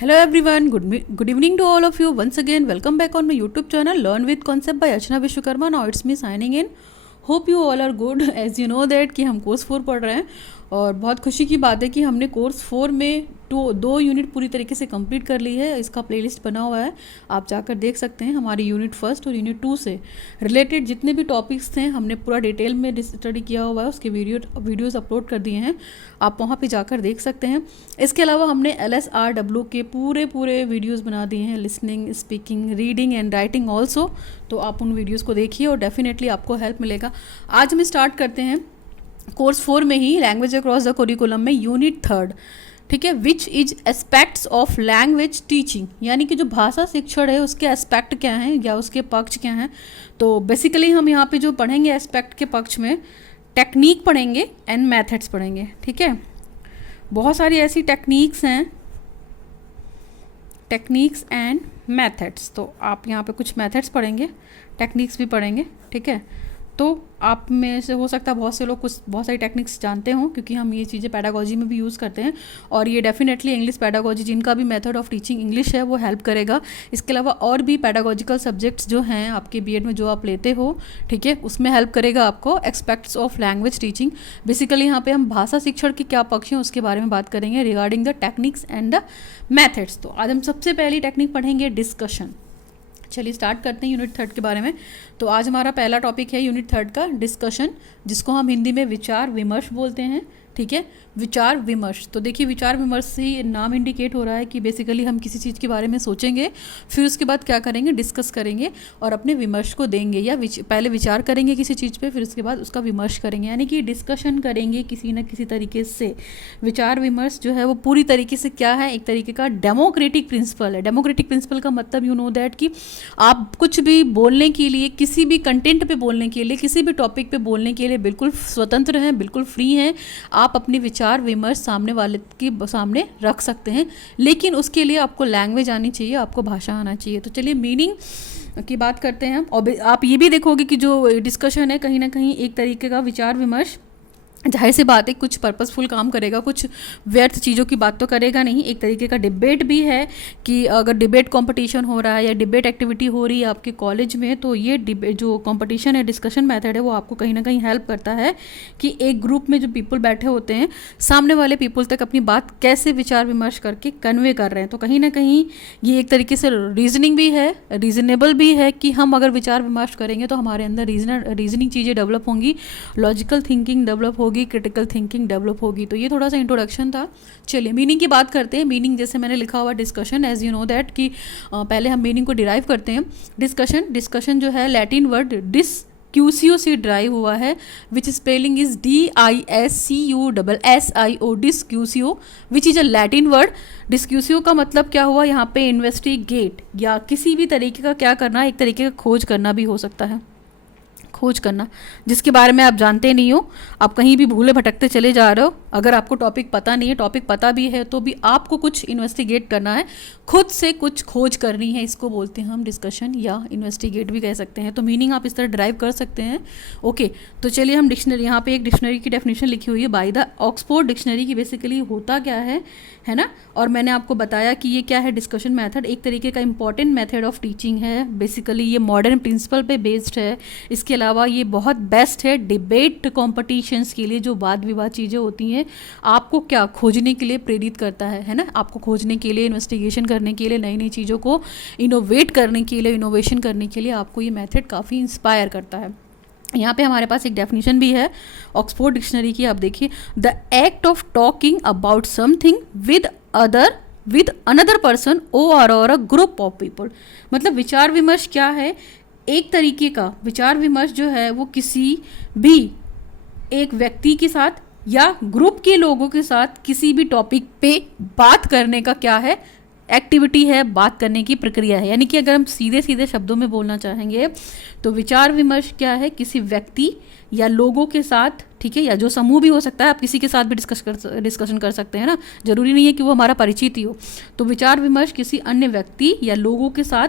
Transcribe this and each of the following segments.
Hello everyone, good evening to all of you. Once again, welcome back on my YouTube channel Learn with Concept by Archana Vishwakarma. Now it's me signing in. Hope you all are good. As you know that कि हम course 4 पढ़ रहे हैं और बहुत खुशी की बात है कि हमने कोर्स 4 में दो यूनिट पूरी तरीके से कंप्लीट कर ली है. इसका प्लेलिस्ट बना हुआ है, आप जाकर देख सकते हैं. हमारी यूनिट 1 और यूनिट 2 से रिलेटेड जितने भी टॉपिक्स थे हमने पूरा डिटेल में स्टडी किया हुआ है. उसके वीडियोस अपलोड कर दिए हैं, आप वहाँ पे जाकर देख सकते हैं. इसके अलावा हमने LSRW के पूरे वीडियोस बना दिए हैं, listening, speaking, reading and writing also. तो आप उन वीडियोस को देखिए और डेफिनेटली आपको हेल्प मिलेगा. आज हम स्टार्ट करते हैं कोर्स 4 में ही लैंग्वेज अक्रॉस द करिकुलम में यूनिट 3. ठीक है, which is aspects of language teaching, यानी कि जो भाषा शिक्षण है उसके एस्पेक्ट क्या हैं या उसके पक्ष क्या हैं. तो बेसिकली हम यहाँ पे जो पढ़ेंगे एस्पेक्ट के पक्ष में टेक्निक पढ़ेंगे एंड मेथड्स पढ़ेंगे. ठीक है, बहुत सारी ऐसी टेक्निक्स हैं, टेक्निक्स एंड मेथड्स. तो आप यहाँ पे कुछ मेथड्स पढ़ेंगे, टेक्निक्स भी पढ़ेंगे. ठीक है, तो आप में से हो सकता है बहुत से लोग बहुत सारी टेक्निक्स जानते हों, क्योंकि हम ये चीज़ें पैडागोजी में भी यूज़ करते हैं. और ये डेफिनेटली इंग्लिश पैडागोजी, जिनका भी मेथड ऑफ टीचिंग इंग्लिश है, वो हेल्प करेगा. इसके अलावा और भी पैडागोजिकल सब्जेक्ट्स जो हैं आपके बीएड में जो आप लेते हो, ठीक है, उसमें हेल्प करेगा आपको aspects of language teaching. Basically यहाँ पे हम भाषा शिक्षण के क्या पक्ष हैं उसके बारे में बात करेंगे regarding the techniques and the methods. तो आज हम सबसे पहली टेक्निक पढ़ेंगे डिस्कशन. चलिए स्टार्ट करते हैं यूनिट 3 के बारे में. तो आज हमारा पहला टॉपिक है यूनिट 3 का डिस्कशन, जिसको हम हिंदी में विचार विमर्श बोलते हैं. ठीक है, विचार विमर्श. तो देखिए, विचार विमर्श से नाम इंडिकेट हो रहा है कि बेसिकली हम किसी चीज़ के बारे में सोचेंगे, फिर उसके बाद क्या करेंगे, डिस्कस करेंगे और अपने विमर्श को देंगे, या पहले विचार करेंगे किसी चीज़ पे, फिर उसके बाद उसका विमर्श करेंगे, यानी कि डिस्कशन करेंगे किसी न किसी तरीके से. विचार विमर्श जो है वो पूरी तरीके से क्या है, एक तरीके का डेमोक्रेटिक प्रिंसिपल है. डेमोक्रेटिक प्रिंसिपल का मतलब यू नो दैट कि आप कुछ भी बोलने के लिए, किसी भी कंटेंट पे बोलने के लिए, किसी भी टॉपिक पे बोलने के लिए बिल्कुल स्वतंत्र हैं, बिल्कुल फ्री हैं. आप अपने विचार विमर्श सामने वाले के सामने रख सकते हैं, लेकिन उसके लिए आपको लैंग्वेज आनी चाहिए, आपको भाषा आना चाहिए. तो चलिए मीनिंग की बात करते हैं. और आप ये भी देखोगे कि जो डिस्कशन है कहीं ना कहीं एक तरीके का विचार विमर्श, जाहिर सी बात है, कुछ पर्पसफुल काम करेगा, कुछ व्यर्थ चीज़ों की बात तो करेगा नहीं. एक तरीके का डिबेट भी है कि अगर डिबेट कंपटीशन हो रहा है या डिबेट एक्टिविटी हो रही है आपके कॉलेज में, तो ये डिबेट जो कंपटीशन है, डिस्कशन मेथड है, वो आपको कहीं ना कहीं हेल्प करता है कि एक ग्रुप में जो पीपल बैठे होते हैं, सामने वाले पीपल तक अपनी बात कैसे विचार विमर्श करके कन्वे कर रहे हैं. तो कहीं ना कहीं ये एक तरीके से रीजनिंग भी है, रीजनेबल भी है कि हम अगर विचार विमर्श करेंगे तो हमारे अंदर रीजनिंग चीज़ें डेवलप होंगी, लॉजिकल थिंकिंग डेवलप होगी, क्रिटिकल थिंकिंग डेवलप होगी. तो ये थोड़ा सा इंट्रोडक्शन था. चलिए मीनिंग की बात करते हैं. मीनिंग जैसे मैंने लिखा हुआ discussion, as you know that कि पहले हम मीनिंग को डिराइव करते हैं. डिस्कशन जो है लैटिन वर्ड डिस्क्यूसियो से ड्राइव हुआ है, which spelling is DISCUSSIO, discussio, which is a Latin word. Discussio का मतलब क्या हुआ यहाँ पे, इन्वेस्टिगेट, या किसी भी तरीके का क्या करना, एक तरीके का खोज करना भी हो सकता है. खोज करना जिसके बारे में आप जानते नहीं हो, आप कहीं भी भूले भटकते चले जा रहे हो. अगर आपको टॉपिक पता नहीं है, टॉपिक पता भी है तो भी आपको कुछ इन्वेस्टिगेट करना है, खुद से कुछ खोज करनी है, इसको बोलते हैं हम डिस्कशन या इन्वेस्टिगेट भी कह सकते हैं. तो मीनिंग आप इस तरह ड्राइव कर सकते हैं. ओके, तो चलिए हम डिक्शनरी, यहाँ पे एक डिक्शनरी की डेफिनेशन लिखी हुई है बाय द ऑक्सफोर्ड डिक्शनरी की. बेसिकली होता क्या है ना, और मैंने आपको बताया कि ये क्या है, डिस्कशन मेथड एक तरीके का इंपॉर्टेंट मेथड ऑफ टीचिंग है. बेसिकली ये मॉडर्न प्रिंसिपल पे बेस्ड है. इसके अलावा ये बहुत बेस्ट है डिबेट कॉम्पिटिशन्स के लिए. जो वाद विवाद चीज़ें होती हैं, आपको क्या खोजने के लिए प्रेरित करता है ना, आपको खोजने के लिए, इन्वेस्टिगेशन करने के लिए, नई नई चीज़ों को इनोवेट करने के लिए, इनोवेशन करने के लिए आपको ये मेथड काफ़ी इंस्पायर करता है. यहाँ पे हमारे पास एक डेफिनेशन भी है ऑक्सफोर्ड डिक्शनरी की, आप देखिए. The act of talking about something with another person और अ ग्रुप ऑफ पीपल. मतलब विचार विमर्श क्या है, एक तरीके का विचार विमर्श जो है वो किसी भी एक व्यक्ति के साथ या ग्रुप के लोगों के साथ किसी भी टॉपिक पे बात करने का क्या है, एक्टिविटी है, बात करने की प्रक्रिया है. यानी कि अगर हम सीधे सीधे शब्दों में बोलना चाहेंगे तो विचार विमर्श क्या है, किसी व्यक्ति या लोगों के साथ, ठीक है, या जो समूह भी हो सकता है, आप किसी के साथ भी डिस्कशन कर सकते हैं ना, जरूरी नहीं है कि वो हमारा परिचित ही हो. तो विचार विमर्श किसी अन्य व्यक्ति या लोगों के साथ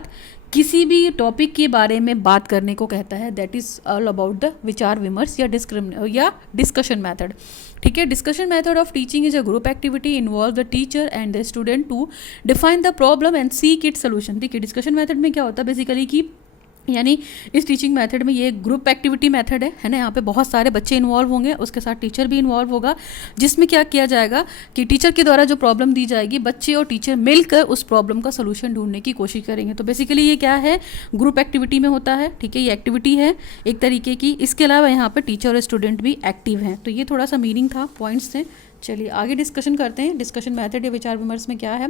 किसी भी टॉपिक के बारे में बात करने को कहता है, that is all about the विचार विमर्श या डिस्कशन मैथड। ठीक है, discussion method of teaching is a group activity involve the teacher and the student to define the problem and seek it solution. देखिए डिस्कशन मैथड में क्या होता है बेसिकली कि यानी इस टीचिंग मेथड में ये ग्रुप एक्टिविटी मेथड है ना, यहाँ पे बहुत सारे बच्चे इन्वॉल्व होंगे, उसके साथ टीचर भी इन्वॉल्व होगा, जिसमें क्या किया जाएगा कि टीचर के द्वारा जो प्रॉब्लम दी जाएगी बच्चे और टीचर मिलकर उस प्रॉब्लम का सोल्यूशन ढूंढने की कोशिश करेंगे। तो बेसिकली ये क्या है, ग्रुप एक्टिविटी में होता है। ठीक है, ये एक्टिविटी है एक तरीके की। इसके अलावा यहाँ पर टीचर और स्टूडेंट भी एक्टिव हैं। तो ये थोड़ा सा मीनिंग था, पॉइंट्स थे। चलिए आगे डिस्कशन करते हैं। डिस्कशन मेथड या विचार विमर्श में क्या है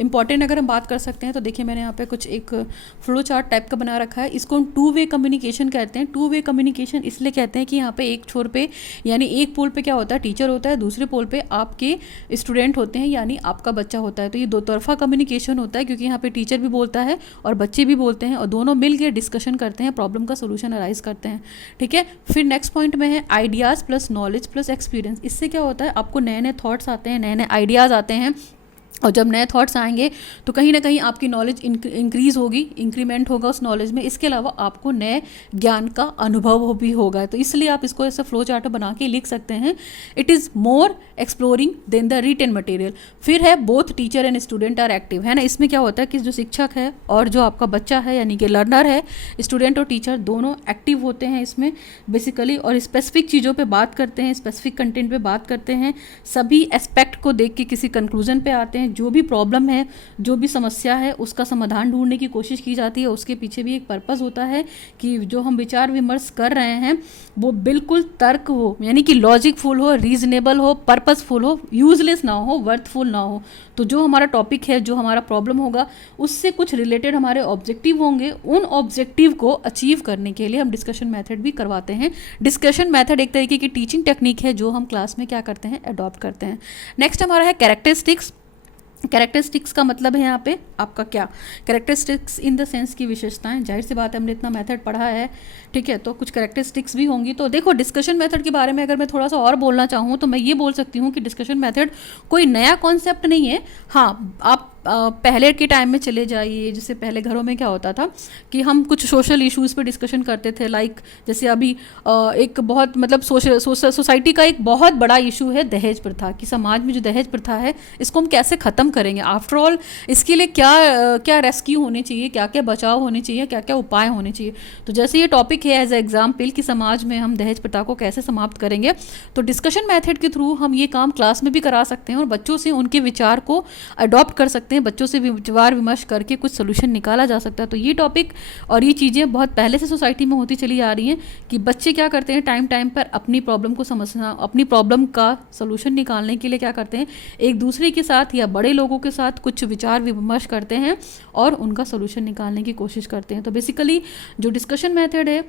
इंपॉर्टेंट अगर हम बात कर सकते हैं तो देखिए मैंने यहाँ पे कुछ एक फ्लो चार्ट टाइप का बना रखा है। इसको हम टू वे कम्युनिकेशन कहते हैं। टू वे कम्युनिकेशन इसलिए कहते हैं कि यहाँ पे एक छोर पे यानी एक पोल पे क्या होता है, टीचर होता है, दूसरे पोल पे आपके स्टूडेंट होते हैं यानी आपका बच्चा होता है। तो ये दो तरफा कम्युनिकेशन होता है क्योंकि यहाँ पे टीचर भी बोलता है और बच्चे भी बोलते हैं और दोनों मिल के डिस्कशन करते हैं, प्रॉब्लम का सोल्यूशन अराइज करते हैं। ठीक है, फिर नेक्स्ट पॉइंट में है ideas plus knowledge plus experience. इससे क्या होता है, आपको नए नए थॉट्स आते हैं, नए नए आइडियाज़ आते हैं और जब नए थॉट्स आएंगे तो कहीं ना कहीं आपकी नॉलेज इंक्रीज़ होगी, इंक्रीमेंट होगा उस नॉलेज में। इसके अलावा आपको नए ज्ञान का अनुभव भी होगा। तो इसलिए आप इसको ऐसे फ्लो चार्ट बना के लिख सकते हैं, it is more exploring than the written material. फिर है both teacher and student are active, है ना। इसमें क्या होता है कि जो शिक्षक है और जो आपका बच्चा है यानी कि लर्नर है, स्टूडेंट और टीचर दोनों एक्टिव होते हैं इसमें बेसिकली, और स्पेसिफिक चीज़ों पे बात करते हैं, स्पेसिफिक कंटेंट पे बात करते हैं, सभी एस्पेक्ट को देख के किसी कंक्लूजन पे आते हैं। जो भी प्रॉब्लम है, जो भी समस्या है, उसका समाधान ढूंढने की कोशिश की जाती है। उसके पीछे भी एक पर्पस होता है कि जो हम विचार विमर्श कर रहे हैं वो बिल्कुल तर्क हो, यानी कि लॉजिकफुल हो, रीजनेबल हो, पर्पसफुल हो, यूजलेस ना हो, वर्थफुल ना हो। तो जो हमारा टॉपिक है, जो हमारा प्रॉब्लम होगा, उससे कुछ रिलेटेड हमारे ऑब्जेक्टिव होंगे। उन ऑब्जेक्टिव को अचीव करने के लिए हम डिस्कशन मेथड भी करवाते हैं। डिस्कशन मेथड एक तरीके की टीचिंग टेक्निक है जो हम क्लास में क्या करते हैं, अडॉप्ट करते हैं। नेक्स्ट हमारा है कैरेक्टरिस्टिक्स। कैरेक्टरिस्टिक्स का मतलब है यहाँ पे आपका क्या, कैरेक्टरिस्टिक्स इन द सेंस की विशेषताएं। जाहिर सी बात है हमने इतना मेथड पढ़ा है, ठीक है, तो कुछ कैरेक्टरिस्टिक्स भी होंगी। तो देखो डिस्कशन मेथड के बारे में अगर मैं थोड़ा सा और बोलना चाहूँ तो मैं ये बोल सकती हूँ कि डिस्कशन मेथड कोई नया कॉन्सेप्ट नहीं है। हाँ, आप पहले के टाइम में चले जाइए, जैसे पहले घरों में क्या होता था कि हम कुछ सोशल इश्यूज़ पे डिस्कशन करते थे। लाइक जैसे अभी एक बहुत मतलब सोसाइटी का एक बहुत बड़ा इशू है दहेज प्रथा, कि समाज में जो दहेज प्रथा है इसको हम कैसे ख़त्म करेंगे। आफ्टर ऑल इसके लिए क्या रेस्क्यू होने चाहिए, क्या क्या बचाव होने चाहिए, क्या क्या उपाय होने चाहिए। तो जैसे ये टॉपिक है एज ए एग्जाम्पल कि समाज में हम दहेज प्रथा को कैसे समाप्त करेंगे, तो डिस्कशन मैथड के थ्रू हम ये काम क्लास में भी करा सकते हैं और बच्चों से उनके विचार को अडॉप्ट कर सकते हैं, बच्चों से विचार विमर्श करके कुछ सोल्यूशन निकाला जा सकता है। तो ये टॉपिक और ये चीज़ें बहुत पहले से सोसाइटी में होती चली आ रही हैं कि बच्चे क्या करते हैं, टाइम टाइम पर अपनी प्रॉब्लम को समझना, अपनी प्रॉब्लम का सोल्यूशन निकालने के लिए क्या करते हैं, एक दूसरे के साथ या बड़े लोगों के साथ कुछ विचार विमर्श करते हैं और उनका सोल्यूशन निकालने की कोशिश करते हैं। तो बेसिकली जो डिस्कशन मेथड है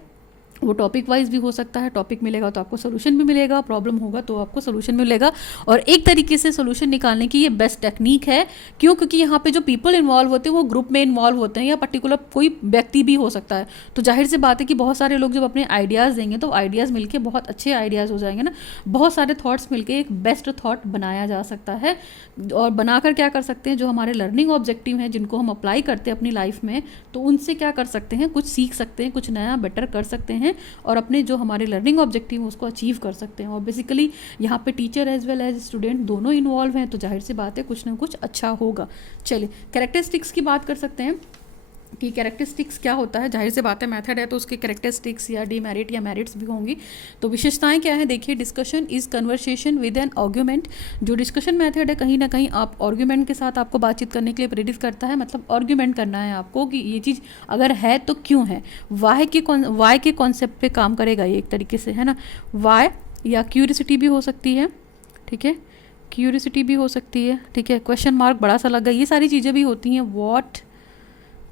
वो टॉपिक वाइज भी हो सकता है। टॉपिक मिलेगा तो आपको सोल्यूशन भी मिलेगा, प्रॉब्लम होगा तो आपको सोल्यूशन मिलेगा। और एक तरीके से सोल्यूशन निकालने की ये बेस्ट टेक्निक है। क्यों? क्योंकि यहाँ पे जो पीपल इन्वॉल्व होते हैं वो ग्रुप में इन्वॉल्व होते हैं या पर्टिकुलर कोई व्यक्ति भी हो सकता है। तो जाहिर सी बात है कि बहुत सारे लोग जब अपने आइडियाज़ देंगे तो आइडियाज़ मिलके बहुत अच्छे आइडियाज़ हो जाएंगे ना, बहुत सारे थॉट्स मिलके एक बेस्ट थॉट बनाया जा सकता है। और बनाकर क्या कर सकते हैं, जो हमारे लर्निंग ऑब्जेक्टिव हैं जिनको हम अप्लाई करते हैं अपनी लाइफ में, तो उनसे क्या कर सकते हैं, कुछ सीख सकते हैं, कुछ नया बेटर कर सकते हैं और अपने जो हमारे लर्निंग ऑब्जेक्टिव है उसको अचीव कर सकते हैं। और बेसिकली यहाँ पे teacher as well as student दोनों इन्वॉल्व हैं, तो जाहिर सी बात है कुछ ना कुछ अच्छा होगा। चलिए कैरेक्टरिस्टिक्स की बात कर सकते हैं कि कैरेक्टरिस्टिक्स क्या होता है। जाहिर सी बात है मेथड है तो उसके कैरेक्टरिस्टिक्स या डीमेरिट या मेरिट्स भी होंगी। तो विशेषताएं क्या है, देखिए discussion is conversation with an argument. जो डिस्कशन मेथड है कहीं ना कहीं आप आर्ग्यूमेंट के साथ आपको बातचीत करने के लिए प्रेरित करता है। मतलब आर्ग्यूमेंट करना है आपको कि ये चीज़ अगर है तो क्यों है, वाई के कॉन्सेप्ट पे काम करेगा ये एक तरीके से, है ना। वाई या क्यूरियोसिटी भी हो सकती है, ठीक है, क्यूरियोसिटी भी हो सकती है, ठीक है, क्वेश्चन मार्क बड़ा सा लग गया, ये सारी चीज़ें भी होती हैं। व्हाट,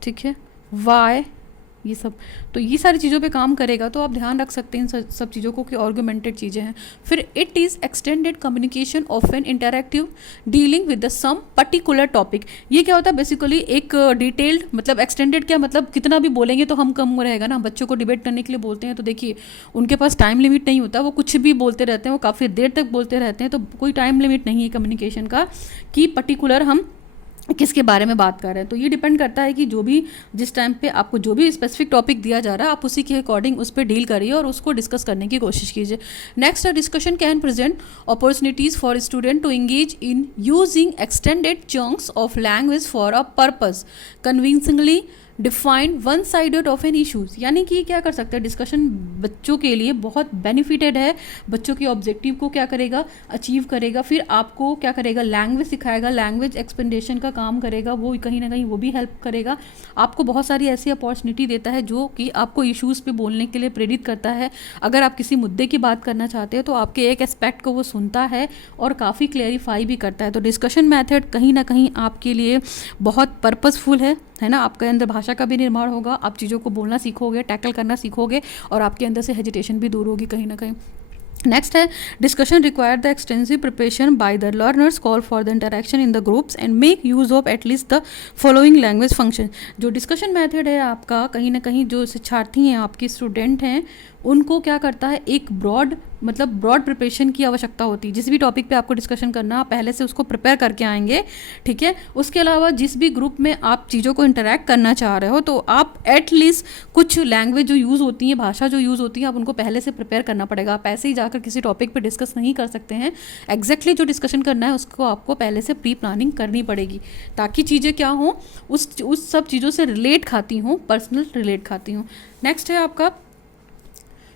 ठीक है, वाई, ये सब, तो ये सारी चीज़ों पे काम करेगा। तो आप ध्यान रख सकते हैं इन सब चीज़ों को कि आर्गुमेंटेड चीज़ें हैं। फिर it is extended communication of an interactive dealing with the some particular topic. ये क्या होता है बेसिकली एक डिटेल्ड, मतलब एक्सटेंडेड क्या मतलब कितना भी बोलेंगे तो हम कम रहेगा ना। बच्चों को डिबेट करने के लिए बोलते हैं तो देखिए उनके पास टाइम लिमिट नहीं होता, वो कुछ भी बोलते रहते हैं, वो काफ़ी देर तक बोलते रहते हैं। तो कोई टाइम लिमिट नहीं है कम्युनिकेशन का कि पर्टिकुलर हम किसके बारे में बात कर रहे हैं। तो ये डिपेंड करता है कि जो भी जिस टाइम पे आपको जो भी स्पेसिफिक टॉपिक दिया जा रहा है आप उसी के अकॉर्डिंग उस पर डील करिए और उसको डिस्कस करने की कोशिश कीजिए। नेक्स्ट है discussion can present opportunities for student to engage in using extended chunks of language for a purpose convincingly defined one sided of an issues. यानी कि क्या कर सकते हैं, डिस्कशन बच्चों के लिए बहुत बेनिफिटेड है, बच्चों के ऑब्जेक्टिव को क्या करेगा, अचीव करेगा, फिर आपको क्या करेगा, लैंग्वेज सिखाएगा, लैंग्वेज एक्सपेंडेशन का काम करेगा, वो कहीं ना कहीं वो भी हेल्प करेगा, आपको बहुत सारी ऐसी अपॉर्चुनिटी देता है जो कि आपको इशूज़ पे बोलने के लिए प्रेरित करता है। अगर आप किसी मुद्दे की बात करना चाहते हो तो आपके एक एस्पेक्ट को वो सुनता है और काफ़ी क्लेरिफाई भी करता है। तो डिस्कशन मैथड कहीं ना कहीं आपके लिए बहुत पर्पसफुल है ना। आपके अंदर भाषा का भी निर्माण होगा, आप चीज़ों को बोलना सीखोगे, टैकल करना सीखोगे और आपके अंदर से हेजिटेशन भी दूर होगी कहीं ना कहीं। नेक्स्ट है discussion require the extensive preparation by the learners call for the interaction in the groups and make use of at least the following language function. जो डिस्कशन मेथड है आपका, कहीं ना कहीं जो शिक्षार्थी हैं, आपके स्टूडेंट हैं, उनको क्या करता है, एक ब्रॉड प्रिपरेशन की आवश्यकता होती है। जिस भी टॉपिक पे आपको डिस्कशन करना, आप पहले से उसको प्रिपेयर करके आएंगे, ठीक है। उसके अलावा जिस भी ग्रुप में आप चीज़ों को इंटरेक्ट करना चाह रहे हो तो आप एटलीस्ट कुछ लैंग्वेज जो यूज़ होती हैं, भाषा जो यूज़ होती है, आप उनको पहले से प्रिपेयर करना पड़ेगा। आप ऐसे ही जाकर किसी टॉपिक पर डिस्कस नहीं कर सकते हैं। एग्जैक्टली जो डिस्कशन करना है उसको आपको पहले से प्री प्लानिंग करनी पड़ेगी ताकि चीज़ें क्या हों, उस सब चीज़ों से रिलेट खाती हों, पर्सनल रिलेट खाती हों। नेक्स्ट है आपका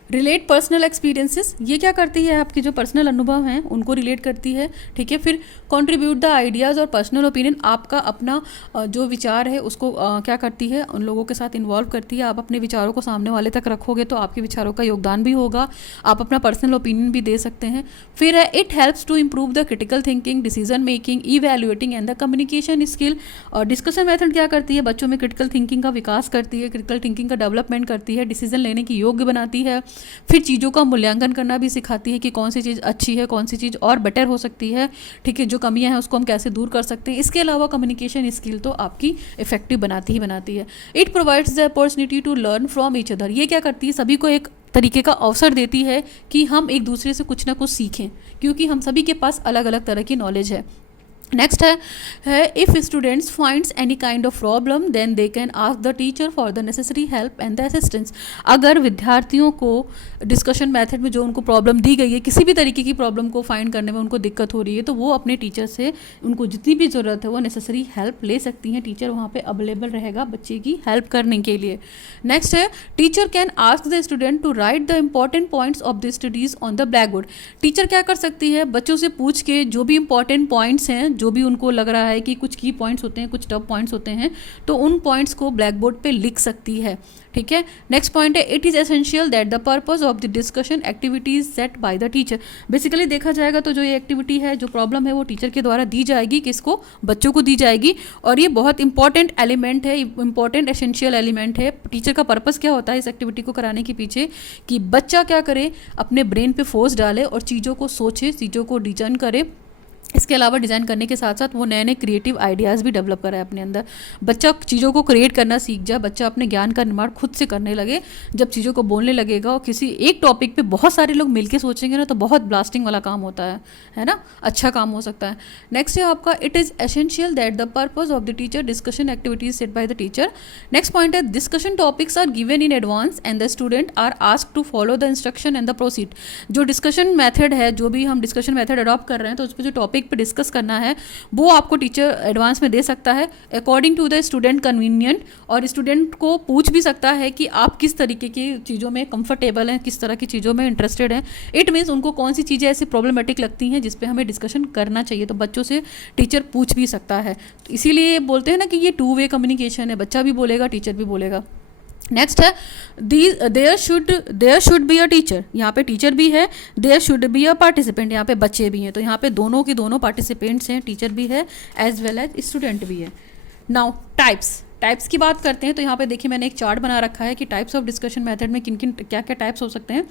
रिलेट पर्सनल एक्सपीरियंसेस। ये क्या करती है, आपके जो पर्सनल अनुभव हैं उनको रिलेट करती है, ठीक है। फिर कंट्रीब्यूट द आइडियाज़ और पर्सनल ओपिनियन, आपका अपना जो विचार है उसको क्या करती है, उन लोगों के साथ इन्वॉल्व करती है। आप अपने विचारों को सामने वाले तक रखोगे तो आपके विचारों का योगदान भी होगा, आप अपना पर्सनल ओपिनियन भी दे सकते हैं। फिर है it helps to improve the critical thinking, decision making, evaluating and the communication skill. और डिस्कशन मेथड क्या करती है, बच्चों में क्रिटिकल थिंकिंग का विकास करती है, क्रिटिकल थिंकिंग का डेवलपमेंट करती है, डिसीजन लेने की योग्य बनाती है। फिर चीज़ों का मूल्यांकन करना भी सिखाती है कि कौन सी चीज़ अच्छी है, कौन सी चीज़ और बेटर हो सकती है, ठीक है। जो कमियां हैं उसको हम कैसे दूर कर सकते हैं। इसके अलावा कम्युनिकेशन स्किल तो आपकी इफेक्टिव बनाती है। It provides the opportunity to learn from each other. ये क्या करती है, सभी को एक तरीके का अवसर देती है कि हम एक दूसरे से कुछ ना कुछ सीखें, क्योंकि हम सभी के पास अलग अलग तरह की नॉलेज है। नेक्स्ट है if students finds any kind of problem then they can ask the teacher for the necessary help and the assistance. अगर विद्यार्थियों को डिस्कशन मेथड में जो उनको प्रॉब्लम दी गई है, किसी भी तरीके की प्रॉब्लम को फाइंड करने में उनको दिक्कत हो रही है, तो वो अपने टीचर से उनको जितनी भी ज़रूरत है वो नेसेसरी हेल्प ले सकती हैं। टीचर वहाँ पे अवेलेबल रहेगा बच्चे की हेल्प करने के लिए। नेक्स्ट है teacher can ask the student to write the important points of the studies on the blackboard. Teacher क्या कर सकती है, बच्चों से पूछ के जो भी इंपॉर्टेंट पॉइंट्स हैं, जो भी उनको लग रहा है कि कुछ की पॉइंट्स होते हैं, कुछ टफ पॉइंट्स होते हैं, तो उन पॉइंट्स को ब्लैक बोर्ड पे लिख सकती है, ठीक है। नेक्स्ट पॉइंट है it is essential that the purpose of the discussion activities set by the teacher. Basically देखा जाएगा तो जो ये एक्टिविटी है, जो प्रॉब्लम है, वो टीचर के द्वारा दी जाएगी, किसको, बच्चों को दी जाएगी। और ये बहुत इंपॉर्टेंट एलिमेंट है, इंपॉर्टेंट एसेंशियल एलिमेंट है। टीचर का पर्पस क्या होता है इस एक्टिविटी को कराने के पीछे, कि बच्चा क्या करे, अपने ब्रेन पे फोर्स डाले और चीज़ों को सोचे, चीज़ों को डिजाइन करे। इसके अलावा डिज़ाइन करने के साथ साथ वो नए नए क्रिएटिव आइडियाज़ भी डेवलप कराए अपने अंदर। बच्चा चीज़ों को क्रिएट करना सीख जाए, बच्चा अपने ज्ञान का निर्माण खुद से करने लगे। जब चीज़ों को बोलने लगेगा और किसी एक टॉपिक पे बहुत सारे लोग मिलके सोचेंगे ना, तो बहुत ब्लास्टिंग वाला काम होता है ना, अच्छा काम हो सकता है। नेक्स्ट है आपका it is essential that the purpose of the teacher discussion activities set by the teacher. Next point है discussion topics are given in advance and the student are asked to follow the instruction and the proceed. जो discussion method है, जो भी हम discussion method adopt कर रहे हैं, तो उस पर जो टॉपिक पर डिस्कस करना है वो आपको टीचर एडवांस में दे सकता है according to the student convenient. और स्टूडेंट को पूछ भी सकता है कि आप किस तरीके की चीज़ों में कंफर्टेबल हैं, किस तरह की चीज़ों में इंटरेस्टेड हैं। इट मीन्स उनको कौन सी चीज़ें ऐसी प्रॉब्लमेटिक लगती हैं जिस पे हमें डिस्कशन करना चाहिए, तो बच्चों से टीचर पूछ भी सकता है। तो इसीलिए बोलते हैं ना कि ये 2 वे कम्युनिकेशन है, बच्चा भी बोलेगा, टीचर भी बोलेगा। नेक्स्ट है there should be a teacher. यहाँ पे टीचर भी है, there should be a participant, यहाँ पे बच्चे भी हैं, तो यहाँ पे दोनों की दोनों पार्टिसिपेंट्स हैं, टीचर भी है एज वेल एज स्टूडेंट भी है। नाउ टाइप्स की बात करते हैं, तो यहाँ पे देखिए मैंने एक चार्ट बना रखा है कि टाइप्स ऑफ डिस्कशन मेथड में किन किन क्या क्या टाइप्स हो सकते हैं।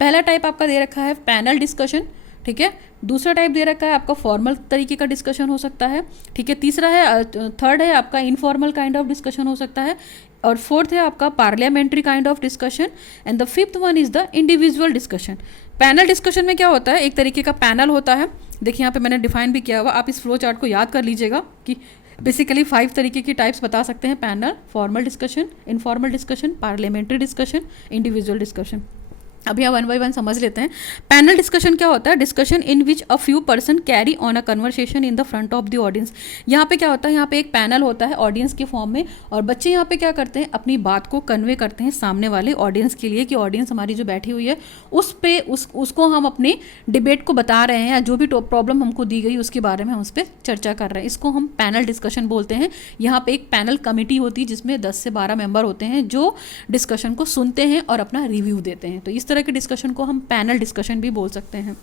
पहला टाइप आपका दे रखा है पैनल डिस्कशन, ठीक है। दूसरा टाइप दे रखा है आपका फॉर्मल तरीके का डिस्कशन हो सकता है, ठीक है। तीसरा है थर्ड है आपका इनफॉर्मल काइंड ऑफ डिस्कशन हो सकता है, और फोर्थ है आपका parliamentary kind of discussion, and the fifth one is the individual discussion. Panel discussion में क्या होता है, एक तरीके का पैनल होता है, देखिए यहाँ पे मैंने डिफाइन भी किया हुआ, आप इस फ्लो चार्ट को याद कर लीजिएगा कि बेसिकली 5 तरीके की टाइप्स बता सकते हैं: panel, formal discussion, informal discussion, parliamentary discussion, individual discussion. अभी हम 1 बाय 1 समझ लेते हैं। पैनल डिस्कशन क्या होता है? Discussion in which a few person carry on a conversation in the front of the audience. यहाँ पे क्या होता है? यहाँ पे एक पैनल होता है ऑडियंस के फॉर्म में, और बच्चे यहाँ पे क्या करते हैं? अपनी बात को कन्वे करते हैं सामने वाले ऑडियंस के लिए, कि ऑडियंस हमारी जो बैठी हुई है उस पे उसको हम अपने डिबेट को बता रहे हैं, या जो भी प्रॉब्लम हमको दी गई उसके बारे में हम उस पर चर्चा कर रहे हैं। इसको हम पैनल डिस्कशन बोलते हैं। यहाँ पे एक पैनल कमेटी होती है जिसमें 10 से 12 मेंबर होते हैं जो डिस्कशन को सुनते हैं और अपना रिव्यू देते हैं। तो इस तरह के डिस्कशन को हम पैनल डिस्कशन भी बोल सकते हैं।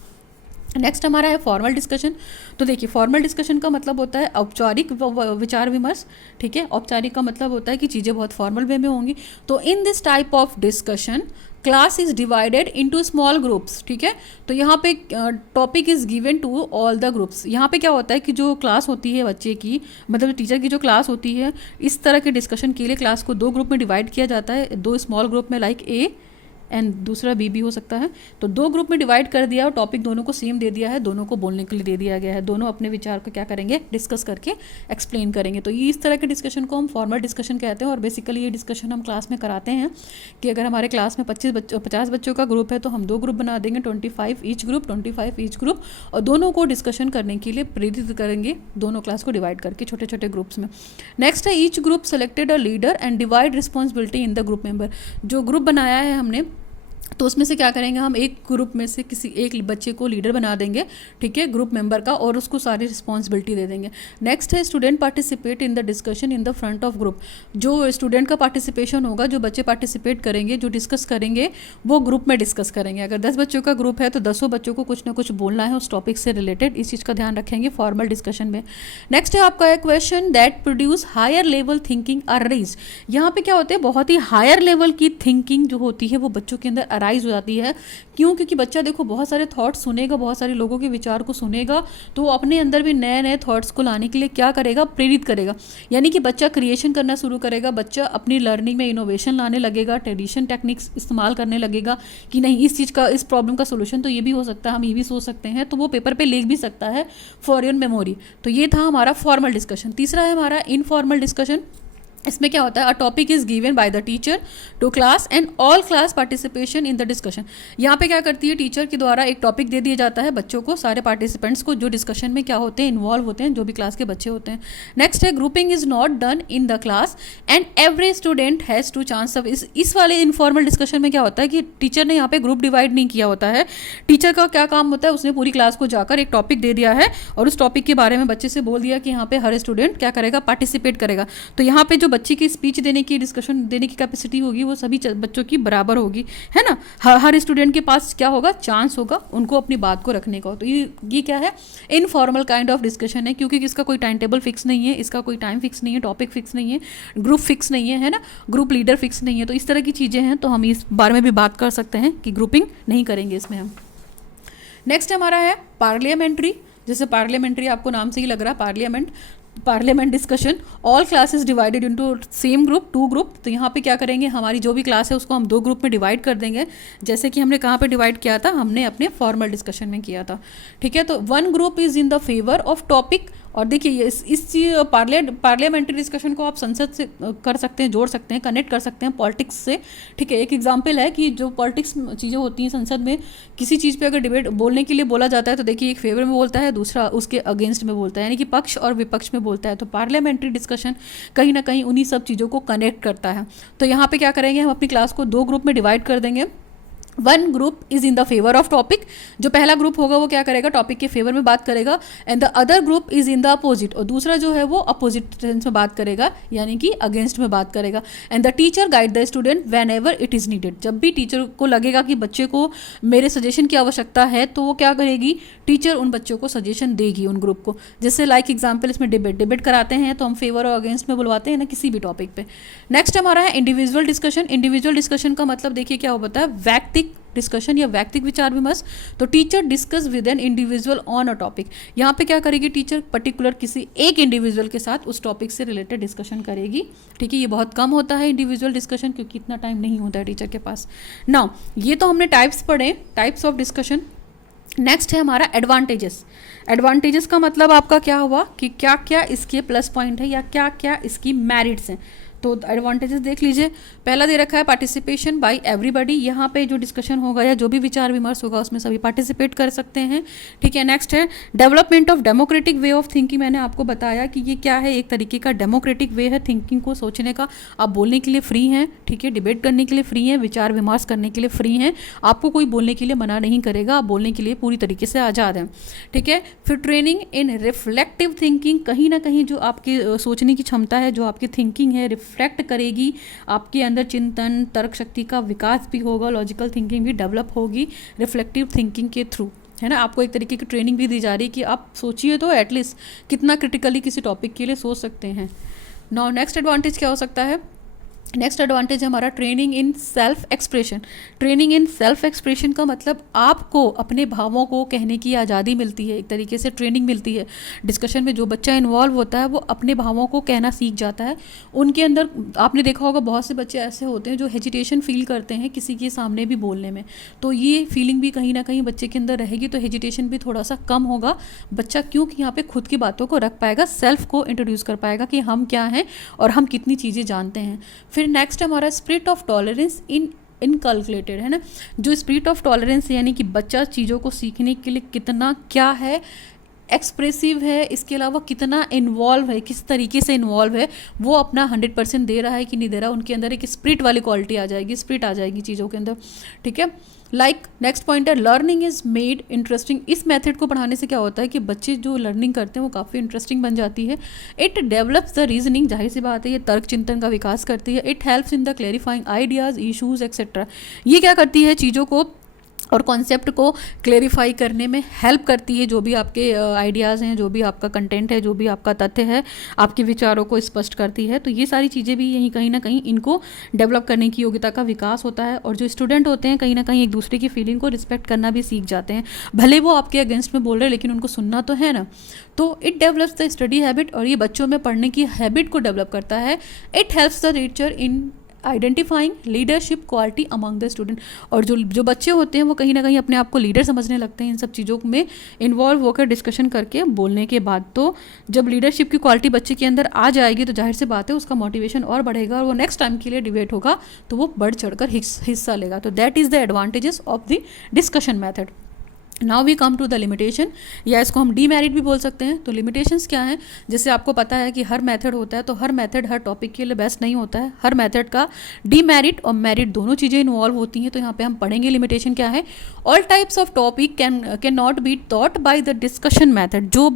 नेक्स्ट हमारा है फॉर्मल डिस्कशन। तो देखिए, फॉर्मल डिस्कशन का मतलब होता है औपचारिक विचार विमर्श। ठीक है, औपचारिक का मतलब होता है कि चीज़ें बहुत फॉर्मल वे में होंगी। तो in this type of discussion class is divided into small groups. ठीक है, तो यहाँ पे topic is given to all the groups. यहाँ पे क्या होता है कि जो क्लास होती है बच्चे की, मतलब टीचर की जो क्लास होती है, इस तरह के डिस्कशन के लिए क्लास को 2 ग्रुप में डिवाइड किया जाता है। 2 स्मॉल ग्रुप में, लाइक ए एंड दूसरा बी भी हो सकता है। तो 2 ग्रुप में डिवाइड कर दिया और टॉपिक दोनों को सेम दे दिया है, दोनों को बोलने के लिए दे दिया गया है। दोनों अपने विचार को क्या करेंगे? डिस्कस करके एक्सप्लेन करेंगे। तो ये इस तरह के डिस्कशन को हम फॉर्मल डिस्कशन कहते हैं। और बेसिकली ये डिस्कशन हम क्लास में कराते हैं कि अगर हमारे क्लास में 50 बच्चों का ग्रुप है तो हम 2 ग्रुप बना देंगे, 25 ईच ग्रुप, और दोनों को डिस्कशन करने के लिए प्रेरित करेंगे, दोनों क्लास को डिवाइड करके छोटे छोटे ग्रुप्स में। नेक्स्ट है each group selected a leader and divide responsibility in the group member. जो ग्रुप बनाया है हमने, तो उसमें से क्या करेंगे? हम एक ग्रुप में से किसी एक बच्चे को लीडर बना देंगे, ठीक है, ग्रुप मेंबर का, और उसको सारी रिस्पॉन्सिबिलिटी दे देंगे। नेक्स्ट है student participate in the discussion in the front of group. जो स्टूडेंट का पार्टिसिपेशन होगा, जो बच्चे पार्टिसिपेट करेंगे, जो डिस्कस करेंगे, वो ग्रुप में डिस्कस करेंगे। अगर 10 बच्चों का ग्रुप है तो 10 बच्चों को कुछ ना कुछ बोलना है उस टॉपिक से रिलेटेड। इस चीज़ का ध्यान रखेंगे फॉर्मल डिस्कशन में। नेक्स्ट है आपका एक question that produce higher level thinking arise. यहाँ पे क्या होता है? बहुत ही हायर लेवल की थिंकिंग जो होती है वो बच्चों के अंदर अराइज हो जाती है। क्यों? क्योंकि बच्चा देखो बहुत सारे थॉट्स सुनेगा, बहुत सारे लोगों के विचार को सुनेगा, तो वो अपने अंदर भी नए नए थॉट्स को लाने के लिए क्या करेगा? प्रेरित करेगा। यानी कि बच्चा क्रिएशन करना शुरू करेगा, बच्चा अपनी लर्निंग में इनोवेशन लाने लगेगा, ट्रेडिशन टेक्निक्स इस्तेमाल करने लगेगा कि नहीं, इस चीज़ का, इस प्रॉब्लम का सोल्यूशन तो ये भी हो सकता है, हम ये भी सोच सकते हैं। तो वो पेपर पे लिख भी सकता है फॉर योर मेमोरी। तो ये था हमारा फॉर्मल डिस्कशन। तीसरा है हमारा इनफॉर्मल डिस्कशन। इसमें क्या होता है? A topic is given by the teacher to class and all class participation in the discussion. यहाँ पे क्या करती है? टीचर के द्वारा एक टॉपिक दे दिया जाता है बच्चों को, सारे पार्टिसिपेंट्स को, जो डिस्कशन में क्या होते हैं? इन्वॉल्व होते हैं, जो भी क्लास के बच्चे होते हैं। नेक्स्ट है grouping is not done in the class and every student has to chance of. इस वाले इनफॉर्मल डिस्कशन में क्या होता है कि टीचर ने यहाँ पे ग्रुप डिवाइड नहीं किया होता है। टीचर का क्या काम होता है? उसने पूरी क्लास को जाकर एक टॉपिक दे दिया है और उस टॉपिक के बारे में बच्चे से बोल दिया कि यहाँ पे हर स्टूडेंट क्या करेगा? पार्टिसिपेट करेगा। तो यहाँ पे जो बच्चे की स्पीच देने की, डिस्कशन देने की कैपेसिटी होगी वो सभी बच्चों की बराबर होगी, है ना। हर स्टूडेंट के पास क्या होगा? चांस होगा उनको अपनी बात को रखने का। तो ये क्या है? इनफॉर्मल काइंड ऑफ डिस्कशन है, क्योंकि इसका कोई टाइम टेबल फिक्स नहीं है, इसका कोई टाइम फिक्स नहीं है, टॉपिक फिक्स नहीं है, ग्रुप फिक्स नहीं है ना, ग्रुप लीडर फिक्स नहीं है। तो इस तरह की चीज़ें हैं, तो हम इस बारे में भी बात कर सकते हैं कि ग्रुपिंग नहीं करेंगे इसमें हम। नेक्स्ट हमारा है पार्लियामेंट्री। जैसे पार्लियामेंट्री आपको नाम से ही लग रहा है, parliament discussion. All classes divided into same group, 2 group. तो यहाँ पे क्या करेंगे? हमारी जो भी क्लास है उसको हम 2 ग्रुप में डिवाइड कर देंगे, जैसे कि हमने कहाँ पे डिवाइड किया था? हमने अपने फॉर्मल डिस्कशन में किया था, ठीक है। तो 1 group is in the favour of topic. और देखिए इस पार्लियामेंट्री डिस्कशन को आप संसद से कर सकते हैं, जोड़ सकते हैं, कनेक्ट कर सकते हैं पॉलिटिक्स से, ठीक है। एक एग्जांपल है कि जो पॉलिटिक्स चीज़ें होती हैं संसद में, किसी चीज़ पे अगर डिबेट बोलने के लिए बोला जाता है तो देखिए एक फेवर में बोलता है, दूसरा उसके अगेंस्ट में बोलता है, यानी कि पक्ष और विपक्ष में बोलता है। तो पार्लियामेंट्री डिस्कशन कहीं ना कहीं उन्हीं सब चीज़ों को कनेक्ट करता है। तो यहाँ पे क्या करेंगे? हम अपनी क्लास को 2 ग्रुप में डिवाइड कर देंगे। 1 group is in the favour of topic. जो पहला ग्रुप होगा वो क्या करेगा? टॉपिक के फेवर में बात करेगा। And the other group is in the opposite. और दूसरा जो है वो अपोजिट सेंस में बात करेगा, यानी कि अगेंस्ट में बात करेगा। And the teacher guide the student when ever it is needed. जब भी टीचर को लगेगा कि बच्चे को मेरे सजेशन की आवश्यकता है, तो वो क्या करेगी? टीचर उन बच्चों को सजेशन देगी, उन ग्रुप को। जैसे लाइक एग्जाम्पल इसमें डिबेट कराते हैं तो हम फेवर और अगेंस्ट में बुलवाते हैं ना, किसी भी टॉपिक पे। नेक्स्ट हमारा है इंडिविजुअल डिस्कशन। इंडिविजुअल डिस्कशन का मतलब देखिए क्या होता है? व्यक्तिगत डिस्कशन या व्यक्तिगत विचार विमर्श। तो teacher discuss with an individual on a topic. यहाँ पे क्या करेगी? टीचर पर्टिकुलर किसी एक इंडिविजुअल के साथ उस टॉपिक से रिलेटेड डिस्कशन करेगी, ठीक है। ये बहुत कम होता है इंडिविजुअल डिस्कशन, क्योंकि इतना टाइम नहीं होता है टीचर के पास। नाउ ये तो हमने टाइप्स पढ़े, टाइप्स ऑफ डिस्कशन। नेक्स्ट है हमारा एडवांटेजेस। एडवांटेजेस का मतलब आपका क्या हुआ कि क्या क्या इसके प्लस पॉइंट है या क्या क्या इसकी मेरिट्स हैं। तो एडवांटेजेस देख लीजिए। पहला दे रखा है पार्टिसिपेशन बाय एवरीबॉडी, यहाँ पे जो डिस्कशन होगा या जो भी विचार विमर्श होगा उसमें सभी पार्टिसिपेट कर सकते हैं, ठीक है। नेक्स्ट है development of democratic way of thinking. मैंने आपको बताया कि ये क्या है, एक तरीके का डेमोक्रेटिक वे है थिंकिंग को सोचने का। आप बोलने के लिए फ्री हैं, ठीक है, डिबेट करने के लिए फ्री हैं, विचार विमर्श करने के लिए फ्री हैं, आपको कोई बोलने के लिए मना नहीं करेगा, आप बोलने के लिए पूरी तरीके से आज़ाद हैं, ठीक है। फिर ट्रेनिंग इन रिफ्लेक्टिव थिंकिंग, कहीं ना कहीं जो आपकी सोचने की क्षमता है, जो आपकी थिंकिंग है रिफ्लेक्ट करेगी, आपके अंदर चिंतन तर्क शक्ति का विकास भी होगा, लॉजिकल थिंकिंग भी डेवलप होगी रिफ्लेक्टिव थिंकिंग के थ्रू, है ना। आपको एक तरीके की ट्रेनिंग भी दी जा रही है कि आप सोचिए तो एटलीस्ट कितना क्रिटिकली किसी टॉपिक के लिए सोच सकते हैं। नाउ नेक्स्ट एडवांटेज क्या हो सकता है, नेक्स्ट एडवांटेज है हमारा training in self expression. Training in self expression का मतलब आपको अपने भावों को कहने की आज़ादी मिलती है, एक तरीके से ट्रेनिंग मिलती है। डिस्कशन में जो बच्चा इन्वॉल्व होता है वो अपने भावों को कहना सीख जाता है। उनके अंदर आपने देखा होगा बहुत से बच्चे ऐसे होते हैं जो हेजिटेशन फील करते हैं किसी के सामने भी बोलने में, तो ये फीलिंग भी कहीं ना कहीं बच्चे के अंदर रहेगी, तो हेजिटेशन भी थोड़ा सा कम होगा बच्चा, क्योंकि यहाँ पे खुद की बातों को रख पाएगा, सेल्फ को इंट्रोड्यूस कर पाएगा कि हम क्या हैं और हम कितनी चीज़ें जानते हैं। फिर नेक्स्ट हमारा स्पिरिट ऑफ टॉलरेंस इनकलकुलेटेड, है ना। जो स्पिरिट ऑफ टॉलरेंस यानी कि बच्चा चीज़ों को सीखने के लिए कितना क्या है एक्सप्रेसिव है, इसके अलावा कितना इन्वॉल्व है, किस तरीके से इन्वॉल्व है, वो अपना 100% दे रहा है कि नहीं दे रहा, उनके अंदर एक स्पिरिट वाली क्वालिटी आ जाएगी, स्पिरिट आ जाएगी चीज़ों के अंदर, ठीक है। नेक्स्ट पॉइंट है लर्निंग इज मेड इंटरेस्टिंग। इस मेथड को पढ़ाने से क्या होता है कि बच्चे जो लर्निंग करते हैं वो काफ़ी इंटरेस्टिंग बन जाती है। इट डेवलप्स द रीजनिंग, जाहिर सी बात है ये तर्क चिंतन का विकास करती है। It helps in the clarifying ideas issues etcetera. ये क्या करती है, चीज़ों को और कॉन्सेप्ट को क्लेरिफाई करने में हेल्प करती है। जो भी आपके आइडियाज़ हैं, जो भी आपका कंटेंट है, जो भी आपका तथ्य है, आपके विचारों को स्पष्ट करती है। तो ये सारी चीज़ें भी यहीं कहीं ना कहीं इनको डेवलप करने की योग्यता का विकास होता है। और जो स्टूडेंट होते हैं कहीं ना कहीं एक दूसरे की फीलिंग को रिस्पेक्ट करना भी सीख जाते हैं, भले वो आपके अगेंस्ट में बोल रहे हैं लेकिन उनको सुनना तो है ना। तो it develops the study habit, और ये बच्चों में पढ़ने की हैबिट को डेवलप करता है। It helps the teacher in identifying leadership quality among the student. और जो बच्चे होते हैं वो कहीं ना कहीं अपने आप को लीडर समझने लगते हैं इन सब चीज़ों में इन्वॉल्व होकर डिस्कशन करके बोलने के बाद। तो जब लीडरशिप की क्वालिटी बच्चे के अंदर आ जाएगी तो जाहिर सी बात है उसका मोटिवेशन और बढ़ेगा और वो नेक्स्ट टाइम के लिए डिबेट होगा तो वो बढ़ चढ़कर हिस्सा लेगा। तो that is the advantages of the discussion method. Now we come to the limitation, या इसको हम डीमेरिट भी बोल सकते हैं। तो लिमिटेशंस क्या हैं, जैसे आपको पता है कि हर मेथड होता है, तो हर मेथड हर टॉपिक के लिए बेस्ट नहीं होता है। हर मेथड का डीमेरिट और मेरिट दोनों चीज़ें इन्वॉल्व होती हैं। तो यहाँ पे हम पढ़ेंगे लिमिटेशन क्या है। All types of topic can not be taught by the discussion method. जो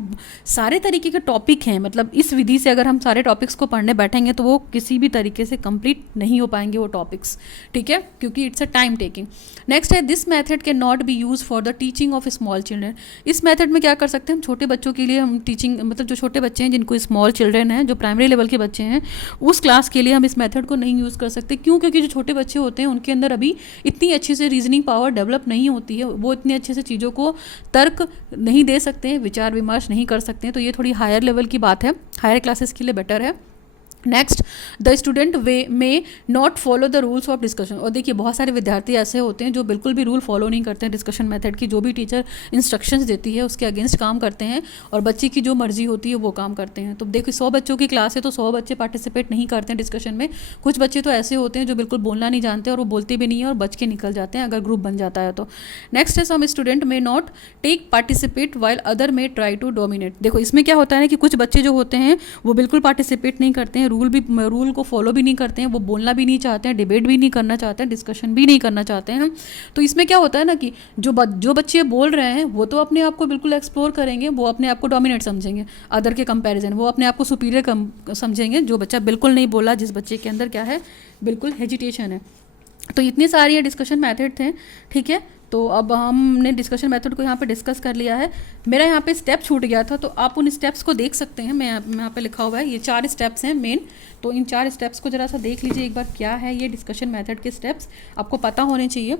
सारे तरीके के टॉपिक हैं, मतलब इस विधि से अगर हम सारे टॉपिक्स को पढ़ने बैठेंगे तो वो किसी भी तरीके से कंप्लीट नहीं हो पाएंगे वो टॉपिक्स, ठीक है, क्योंकि it's a time taking. Next है this method can not be use for the teaching of small children. इस मेथड में क्या कर सकते हैं हम, छोटे बच्चों के लिए हम टीचिंग, मतलब जो छोटे बच्चे हैं जिनको स्मॉल चिल्ड्रन हैं, जो प्राइमरी लेवल के बच्चे हैं, उस क्लास के लिए हम इस मेथड को नहीं यूज़ कर सकते। क्यों? क्योंकि जो छोटे बच्चे होते हैं उनके अंदर अभी इतनी अच्छे से रीजनिंग पावर डेवलप नहीं होती है, वो इतने अच्छे से चीज़ों को तर्क नहीं दे सकते हैं, विचार विमर्श नहीं कर सकते हैं। तो ये थोड़ी हायर लेवल की बात है, हायर क्लासेस के लिए बेटर है। नेक्स्ट, द स्टूडेंट वे में not follow the rules of discussion. और देखिए बहुत सारे विद्यार्थी ऐसे होते हैं जो बिल्कुल भी रूल फॉलो नहीं करते हैं डिस्कशन मेथड की। जो भी टीचर इंस्ट्रक्शंस देती है उसके अगेंस्ट काम करते हैं और बच्चे की जो मर्जी होती है वो काम करते हैं। तो देखिए 100 बच्चों की क्लास है तो 100 बच्चे पार्टिसिपेट नहीं करते हैं डिस्कशन में। कुछ बच्चे तो ऐसे होते हैं जो बिल्कुल बोलना नहीं जानते और वो बोलते भी नहीं है और बच के निकल जाते हैं अगर ग्रुप बन जाता है तो। नेक्स्ट है some student may not take participate while other may try to dominate. देखो इसमें क्या होता है ना कि कुछ बच्चे जो होते हैं वो बिल्कुल पार्टिसिपेट नहीं करते हैं, रूल को फॉलो भी नहीं करते हैं, वो बोलना भी नहीं चाहते हैं, डिबेट भी नहीं करना चाहते हैं, डिस्कशन भी नहीं करना चाहते हैं। तो इसमें क्या होता है ना कि जो बच्चे बोल रहे हैं वो तो अपने आप को बिल्कुल एक्सप्लोर करेंगे, वो अपने आप को डोमिनेट समझेंगे अदर के कंपैरिजन, वो अपने आप को सुपीरियर समझेंगे। जो बच्चा बिल्कुल नहीं बोला, जिस बच्चे के अंदर क्या है बिल्कुल हेजिटेशन है। तो इतनी सारी डिस्कशन मैथड थे, ठीक है। तो अब हमने डिस्कशन मेथड को यहाँ पे डिस्कस कर लिया है। मेरा यहाँ पे स्टेप छूट गया था तो आप उन स्टेप्स को देख सकते हैं। मैं यहाँ पे लिखा हुआ है, ये 4 स्टेप्स हैं मेन। तो इन 4 स्टेप्स को ज़रा सा देख लीजिए एक बार, क्या है ये डिस्कशन मेथड के स्टेप्स, आपको पता होने चाहिए।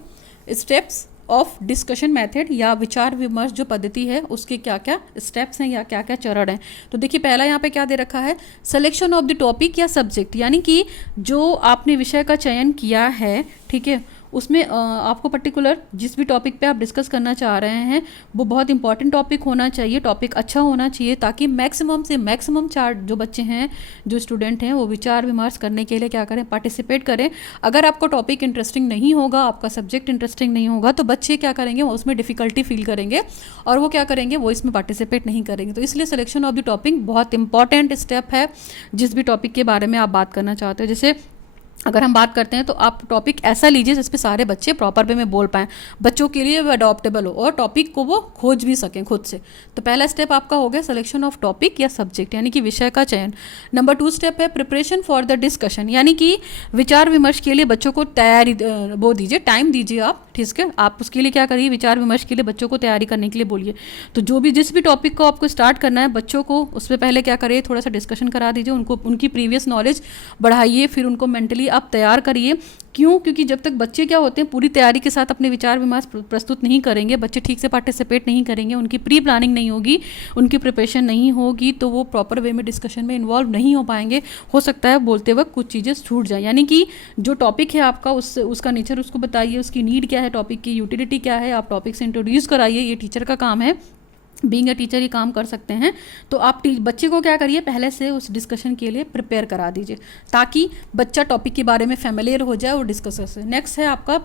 स्टेप्स ऑफ डिस्कशन मेथड या विचार विमर्श जो पद्धति है उसके क्या क्या स्टेप्स हैं या क्या क्या चरण हैं। तो देखिए पहला यहाँ पे क्या दे रखा है, सिलेक्शन ऑफ द टॉपिक या सब्जेक्ट, यानी कि जो आपने विषय का चयन किया है, ठीक है, उसमें आपको पर्टिकुलर जिस भी टॉपिक पे आप डिस्कस करना चाह रहे हैं वो बहुत इंपॉर्टेंट टॉपिक होना चाहिए, टॉपिक अच्छा होना चाहिए, ताकि मैक्सिमम से मैक्सिमम 4 जो बच्चे हैं, जो स्टूडेंट हैं, वो विचार विमर्श करने के लिए क्या करें, पार्टिसिपेट करें। अगर आपको टॉपिक इंटरेस्टिंग नहीं होगा, आपका सब्जेक्ट इंटरेस्टिंग नहीं होगा, तो बच्चे क्या करेंगे, वो उसमें डिफ़िकल्टी फील करेंगे और वो क्या करेंगे, वो इसमें पार्टिसिपेट नहीं करेंगे। तो इसलिए सिलेक्शन ऑफ द टॉपिक बहुत इंपॉर्टेंट स्टेप है जिस भी टॉपिक के बारे में आप बात करना चाहते हो। जैसे अगर हम बात करते हैं तो आप टॉपिक ऐसा लीजिए जिस पे सारे बच्चे प्रॉपर वे में बोल पाएँ, बच्चों के लिए वो अडॉप्टेबल हो और टॉपिक को वो खोज भी सकें खुद से। तो पहला स्टेप आपका हो गया सिलेक्शन ऑफ टॉपिक या सब्जेक्ट, यानी कि विषय का चयन। नंबर 2 स्टेप है प्रिपरेशन फॉर द डिस्कशन, यानी कि विचार विमर्श के लिए बच्चों को तैयारी वो दीजिए, टाइम दीजिए आप, ठीक है। आप उसके लिए क्या करिए, विचार विमर्श के लिए बच्चों को तैयारी करने के लिए बोलिए। तो जो भी जिस भी टॉपिक को आपको स्टार्ट करना है, बच्चों को उस पर पहले क्या करिए, थोड़ा सा डिस्कशन करा दीजिए, उनको उनकी प्रीवियस नॉलेज बढ़ाइए, फिर उनको मेंटली आप तैयार करिए। क्यों? क्योंकि जब तक बच्चे क्या होते हैं पूरी तैयारी के साथ अपने विचार विमर्श प्रस्तुत नहीं करेंगे, बच्चे ठीक से पार्टिसिपेट नहीं करेंगे, उनकी प्री प्लानिंग नहीं होगी, उनकी प्रिपरेशन नहीं होगी, तो वो प्रॉपर वे में डिस्कशन में इन्वॉल्व नहीं हो पाएंगे। हो सकता है बोलते वक्त कुछ चीज़ें छूट जाए। यानी कि जो टॉपिक है आपका, उसका नेचर उसको बताइए, उसकी नीड क्या है, टॉपिक की यूटिलिटी क्या है, आप टॉपिक से इंट्रोड्यूस कराइए। ये टीचर का काम है, बीइंग अ टीचर ही काम कर सकते हैं। तो आप बच्चे को क्या करिए, पहले से उस डिस्कशन के लिए प्रिपेयर करा दीजिए, ताकि बच्चा टॉपिक के बारे में फैमिलियर हो जाए और डिस्कस कर सके। नेक्स्ट है आपका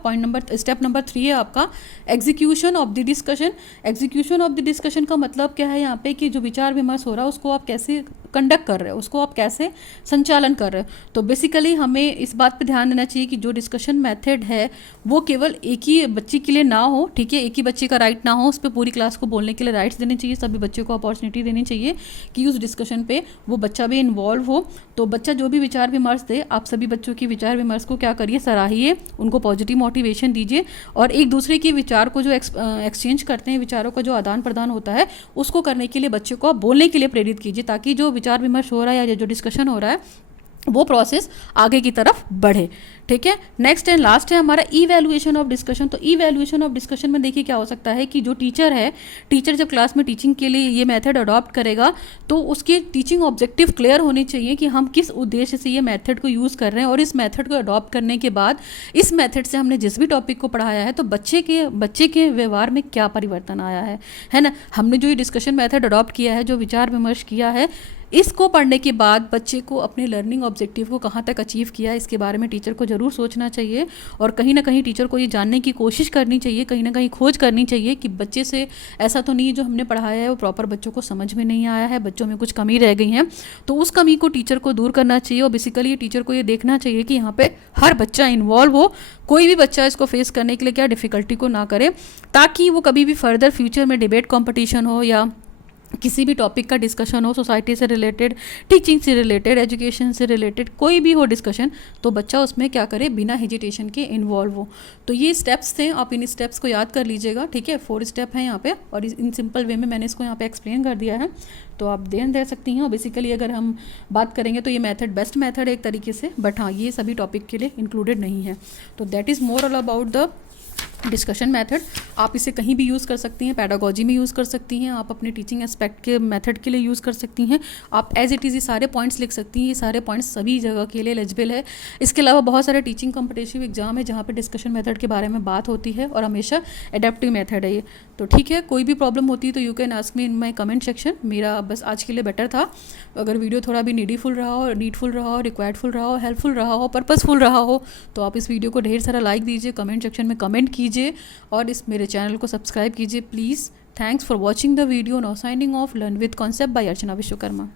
स्टेप नंबर 3 है आपका execution of the discussion. Execution of the discussion का मतलब क्या है यहाँ पे, कि जो विचार विमर्श हो रहा है उसको आप कैसे कंडक्ट कर रहे हो, उसको आप कैसे संचालन कर रहे हो। तो बेसिकली हमें इस बात पे ध्यान देना चाहिए कि जो डिस्कशन मेथड है वो केवल एक ही बच्चे के लिए ना हो, ठीक है, एक ही बच्चे का राइट ना हो, उस पर पूरी क्लास को बोलने के लिए राइट्स देने चाहिए, सभी बच्चों को अपॉर्चुनिटी देनी चाहिए कि उस डिस्कशन पे वो बच्चा भी इन्वॉल्व हो। तो बच्चा जो भी विचार विमर्श दे, आप सभी बच्चों की विचार विमर्श को क्या करिए, सराहिए, उनको पॉजिटिव मोटिवेशन दीजिए और एक दूसरे के विचार को जो एक्सचेंज करते हैं, विचारों का जो आदान प्रदान होता है, उसको करने के लिए बच्चे को आप बोलने के लिए प्रेरित कीजिए, ताकि जो विचार विमर्श हो रहा है या जो डिस्कशन हो रहा है वो प्रोसेस आगे की तरफ बढ़े, ठीक है। नेक्स्ट एंड लास्ट है हमारा इवैल्यूएशन ऑफ डिस्कशन। तो इवैल्यूएशन ऑफ डिस्कशन में देखिए क्या हो सकता है कि जो टीचर है, टीचर जब क्लास में टीचिंग के लिए ये मेथड अडॉप्ट करेगा तो उसके टीचिंग ऑब्जेक्टिव क्लियर होने चाहिए कि हम किस उद्देश्य से ये मेथड को यूज़ कर रहे हैं, और इस मेथड को अडॉप्ट करने के बाद इस मेथड से हमने जिस भी टॉपिक को पढ़ाया है तो बच्चे के व्यवहार में क्या परिवर्तन आया है ना। हमने जो ये डिस्कशन मेथड अडॉप्ट किया है, जो विचार विमर्श किया है, इसको पढ़ने के बाद बच्चे को अपने लर्निंग ऑब्जेक्टिव को कहाँ तक अचीव किया, इसके बारे में टीचर को ज़रूर सोचना चाहिए। और कहीं ना कहीं टीचर को ये जानने की कोशिश करनी चाहिए, कहीं ना कहीं खोज करनी चाहिए कि बच्चे से ऐसा तो नहीं जो हमने पढ़ाया है वो प्रॉपर बच्चों को समझ में नहीं आया है, बच्चों में कुछ कमी रह गई है। तो उस कमी को टीचर को दूर करना चाहिए और बेसिकली टीचर को ये देखना चाहिए कि यहाँ पर हर बच्चा इन्वॉल्व हो, कोई भी बच्चा इसको फेस करने के लिए क्या डिफ़िकल्टी को ना करे, ताकि वो कभी भी फर्दर फ्यूचर में डिबेट कॉम्पिटिशन हो या किसी भी टॉपिक का डिस्कशन हो, सोसाइटी से रिलेटेड, टीचिंग से रिलेटेड, एजुकेशन से रिलेटेड, कोई भी हो डिस्कशन, तो बच्चा उसमें क्या करे, बिना हेजिटेशन के इन्वॉल्व हो। तो ये स्टेप्स थे, आप इन स्टेप्स को याद कर लीजिएगा, ठीक है। 4 स्टेप हैं यहाँ पे और इन सिंपल वे में मैंने इसको यहाँ पे एक्सप्लेन कर दिया है, तो आप ध्यान दे सकती हैं। और बेसिकली अगर हम बात करेंगे तो ये मेथड बेस्ट मेथड है एक तरीके से, बट हाँ ये सभी टॉपिक के लिए इंक्लूडेड नहीं है। तो that is more all about the discussion method. आप इसे कहीं भी यूज़ कर सकती हैं, पैडागोजी में यूज़ कर सकती हैं, आप अपने टीचिंग एस्पेक्ट के मेथड के लिए यूज़ कर सकती हैं, आप एज इट इज़ ये सारे पॉइंट्स लिख सकती हैं, ये सारे पॉइंट्स सभी जगह के लिए एलिजिबल है। इसके अलावा बहुत सारे टीचिंग कॉम्पिटिटिव एग्जाम है जहाँ पे डिस्कशन मेथड के बारे में बात होती है और हमेशा एडेप्टिव मेथड है ये। तो ठीक है, कोई भी प्रॉब्लम होती है तो you can ask me in my comment section. मेरा बस आज के लिए बेटर था, अगर वीडियो थोड़ा भी नीडीफुल रहा हो, नीडफुल रहा हो, रिक्वायर्डफुल रहा हो, हेल्पफुल रहा हो, पर्पसफुल रहा हो, तो आप इस वीडियो को ढेर सारा लाइक दीजिए, कमेंट सेक्शन में कमेंट कीजिए और इस मेरे चैनल को सब्सक्राइब कीजिए please. Thanks for watching the video. Now signing off, learn with concept bye Archana Vishwakarma.